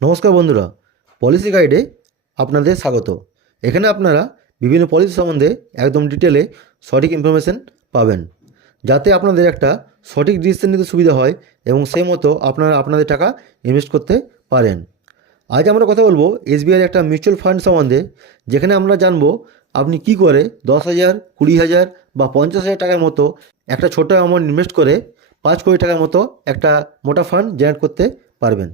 নমস্কার বন্ধুরা, পলিসি গাইডে আপনাদের স্বাগত। এখানে আপনারা বিভিন্ন পলিসি সম্বন্ধে একদম ডিটেলে সঠিক ইনফরমেশন পাবেন, যাতে আপনাদের একটা সঠিক ডিসিশন নিতে সুবিধা হয় এবং সেই মতো আপনারা আপনাদের টাকা ইনভেস্ট করতে পারেন। আজ আমরা কথা বলবো এসবিআইয়ের একটা মিউচুয়াল ফান্ড সম্বন্ধে, যেখানে আমরা জানবো আপনি কি করে 10,000, 20,000 বা 50,000 টাকার মতো একটা ছোট অ্যামাউন্ট ইনভেস্ট করে 5 কোটি টাকার মতো একটা মোটা ফান্ড জেনারেট করতে পারবেন।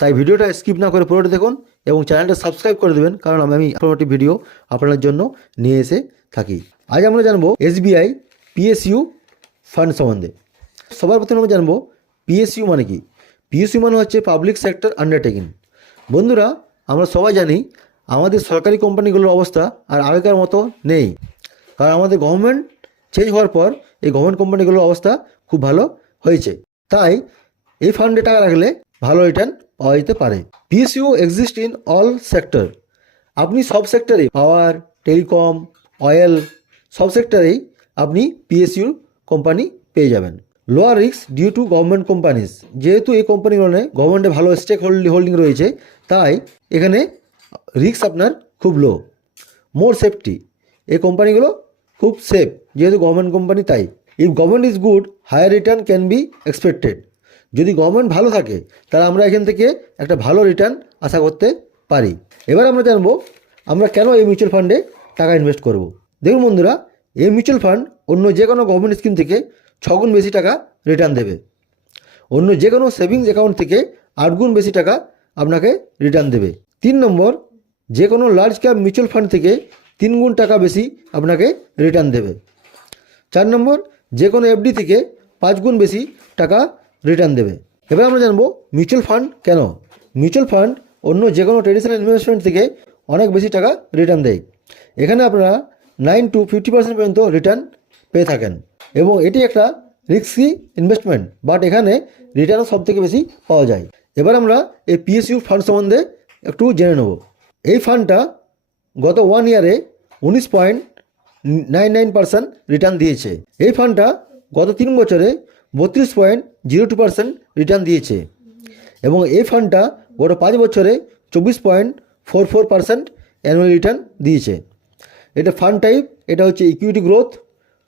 তাই ভিডিওটা স্কিপ না করে পুরোটা দেখুন এবং চ্যানেলটা সাবস্ক্রাইব করে দেবেন, কারণ আমি ইনফরমেটিভ ভিডিও আপনাদের জন্য নিয়ে এসে থাকি। আজ আমরা জানবো এসবিআই পিএসইউ ফান্ড সম্বন্ধে। সবার প্রথমে আমরা জানবো পিএসইউ মানে কি। পিএসইউ মানে হচ্ছে পাবলিক সেক্টর আন্ডারটেকিং। বন্ধুরা, আমরা সবাই জানি আমাদের সরকারি কোম্পানিগুলোর অবস্থা আর আগেকার মতো নেই, কারণ আমাদের গভর্নমেন্ট চেঞ্জ হওয়ার পর এই গভর্নমেন্ট কোম্পানিগুলোর অবস্থা খুব ভালো হয়েছে। তাই এই ফান্ডে টাকা রাখলে ভালো রিটার্ন পাওয়া যেতে পারে। PSU exist in all sector. আপনি সব সেক্টরে, পাওয়ার, টেলিকম, অয়েল, সব সেক্টরেই আপনি পিএসইউ কোম্পানি পেয়ে যাবেন। Lower risk due to government companies. যেহেতু এই কোম্পানিগুলো গভর্নমেন্টের ভালো স্টেক হোল্ডিং রয়েছে, তাই এখানে রিস্ক আপনার খুব লো। মোর সেফটি। এই কোম্পানিগুলো খুব সেফ, যেহেতু গভর্নমেন্ট কোম্পানি। তাই if government is good, higher return can be expected. যদি গভর্নমেন্ট ভালো থাকে, তাহলে আমরা এখান থেকে একটা ভালো রিটার্ন আশা করতে পারি। এবার আমরা জানবো আমরা কেন এই মিউচুয়াল ফান্ডে টাকা ইনভেস্ট করব। দেখুন বন্ধুরা, এই মিউচুয়াল ফান্ড অন্য যে কোনো গভর্নমেন্ট স্কিম থেকে 6 গুণ বেশি টাকা রিটার্ন দেবে। অন্য যে কোনো সেভিংস অ্যাকাউন্ট থেকে 8 গুণ বেশি টাকা আপনাকে রিটার্ন দেবে। 3 নম্বর, যে কোনো লার্জ ক্যাপ মিউচুয়াল ফান্ড থেকে 3 গুণ টাকা বেশি আপনাকে রিটার্ন দেবে। 4 নম্বর, যে কোনো এফডি থেকে 5 গুণ বেশি টাকা রিটার্ন দেবে। এবার আমরা জানবো মিউচুয়াল ফান্ড কেন। মিউচুয়াল ফান্ড অন্য যে কোনো ট্রেডিশনাল ইনভেস্টমেন্ট থেকে অনেক বেশি টাকা রিটার্ন দেয়। এখানে আপনারা 9 to 50% পর্যন্ত রিটার্ন পেয়ে থাকেন এবং এটি একটা রিস্কি ইনভেস্টমেন্ট, বাট এখানে রিটার্নও সব থেকে বেশি পাওয়া যায়। এবার আমরা এই পিএসইউ ফান্ড সম্বন্ধে একটু জেনে নেব। এই ফান্ডটা গত 1 ইয়ারে 19.99% রিটার্ন দিয়েছে। এই ফান্ডটা গত 3 বছরে 32.02% রিটার্ন দিয়েছে এবং এই ফান্ডটা গত 5 বছরে 24.44% অ্যানুয়াল রিটার্ন দিয়েছে। এটা ফান্ড টাইপ, এটা হচ্ছে ইকুইটি গ্রোথ।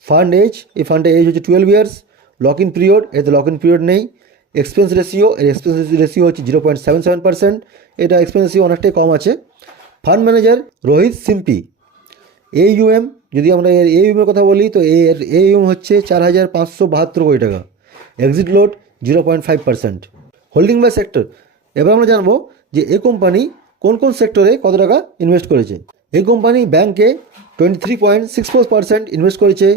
ফান্ড এজ, এই ফান্ডের এজ হচ্ছে 12 ইয়ার্স। লক ইন পিরিয়ড, এতে লক ইন পিরিয়ড নেই। এক্সপেন্স রেশিও, এর এক্সপেন্স রেশিও হচ্ছে 0.77%। এটা এক্সপেন্স রেশিও অনেকটাই কম আছে। Fund manager Rohit Simpi. AUM, যদি আমরা এর AUM এর কথা বলি, তো এর AUM হচ্ছে 4,572 কোটি টাকা। Exit load 0.5%। Holding by sector. এবার আমরা জানবো যে এই কোম্পানি কোন কোন সেক্টরে কত টাকা ইনভেস্ট করেছে। এই কোম্পানি ব্যাংকে 23.64% ইনভেস্ট করেছে,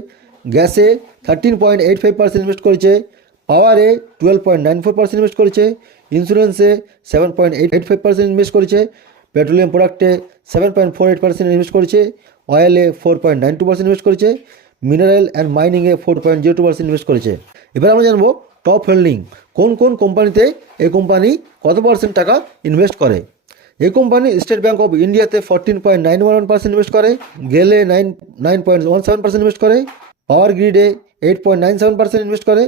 গ্যাসে 13.85% ইনভেস্ট করেছে, পাওয়ারে 12.94% ইনভেস্ট করেছে, ইন্স্যুরেন্সে 7.85% ইনভেস্ট করেছে, পেট্রোলিয়াম প্রোডাক্টে 7.48% ইনভেস্ট করেছে, অয়েলে 4.92% ইনভেস্ট করেছে, মিনারেল অ্যান্ড মাইনিংয়ে 4.02% ইনভেস্ট করেছে। এবার আমরা জানবো টপ হোল্ডিং, কোন কোন কোম্পানিতে এই কোম্পানি কত পার্সেন্ট টাকা ইনভেস্ট করে। এই কোম্পানি স্টেট ব্যাঙ্ক অফ ইন্ডিয়াতে 14.91% ইনভেস্ট করে, গেলে 9.17% ইনভেস্ট করে, পাওয়ার গ্রিডে 8.97% ইনভেস্ট করে,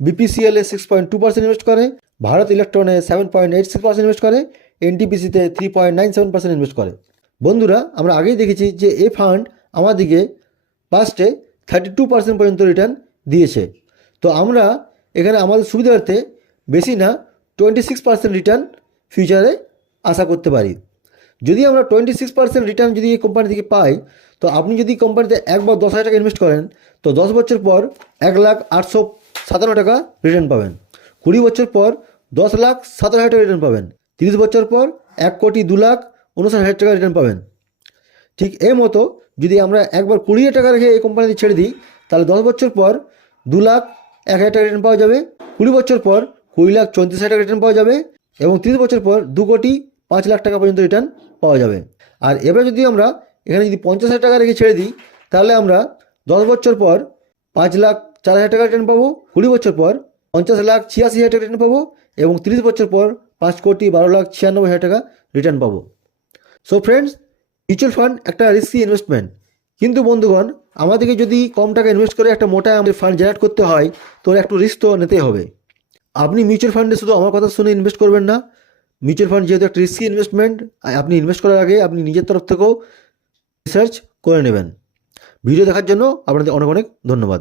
BPCLে 6.2% ইনভেস্ট করে, ভারত ইলেকট্রনে 7.86% ইনভেস্ট করে, NTPCতে 3.97% ইনভেস্ট করে। বন্ধুরা, আমরা আগেই দেখেছি যে এই ফান্ড আমাদেরকে পাস্টে 32% পর্যন্ত রিটার্ন দিয়েছে। তো আমরা এখানে আমাদের সুবিধার্থে বেশি না 26% রিটার্ন ফিউচারে আশা করতে পারি। যদি আমরা 26% রিটার্ন যদি এই কোম্পানি থেকে পাই, তো আপনি যদি কোম্পানিতে একবার 10,000 টাকা ইনভেস্ট করেন, তো 10 বছর পর 1,08,57 টাকা রিটার্ন পাবেন। 20 বছর পর 10,17,000 টাকা রিটার্ন পাবেন। 30 বছর পর 1,02,59,000 টাকা রিটার্ন পাবেন। ঠিক এই মতো যদি আমরা একবার 20,000 টাকা রেখে এই কোম্পানিতে ছেড়ে দিই, তাহলে 10 বছর পর 2,01,000 টাকা রিটার্ন পাওয়া যাবে। 20 বছর পর 20,34,000 টাকা রিটার্ন পাওয়া যাবে এবং 30 বছর পর 2,05,00,000 টাকা পর্যন্ত রিটার্ন পাওয়া যাবে। আর এবার যদি আমরা এখানে যদি 50,000 টাকা রেখে ছেড়ে দিই, তাহলে আমরা 10 বছর পর 5,04,000 টাকা রিটার্ন পাবো, 20 বছর পর 50,86,000 টাকা রিটার্ন পাবো এবং 30 বছর পর 5,12,96,000 টাকা রিটার্ন পাবো। সো ফ্রেন্ডস, মিউচুয়াল ফান্ড একটা রিস্কি ইনভেস্টমেন্ট, কিন্তু বন্ধুগণ, আমাদেরকে যদি কম টাকা ইনভেস্ট করে একটা মোটা ফান্ড জেনারেট করতে হয়, তো একটু রিস্ক তো নিতেই হবে। আপনি মিউচুয়াল ফান্ডে শুধু আমার কথা শুনে ইনভেস্ট করবেন না, মিউচুয়াল ফান্ড যেহেতু একটা রিস্কি ইনভেস্টমেন্ট, আপনি ইনভেস্ট করার আগে আপনি নিজের তরফ থেকেও রিসার্চ করে নেবেন। ভিডিও দেখার জন্য আপনাদের অনেক অনেক ধন্যবাদ।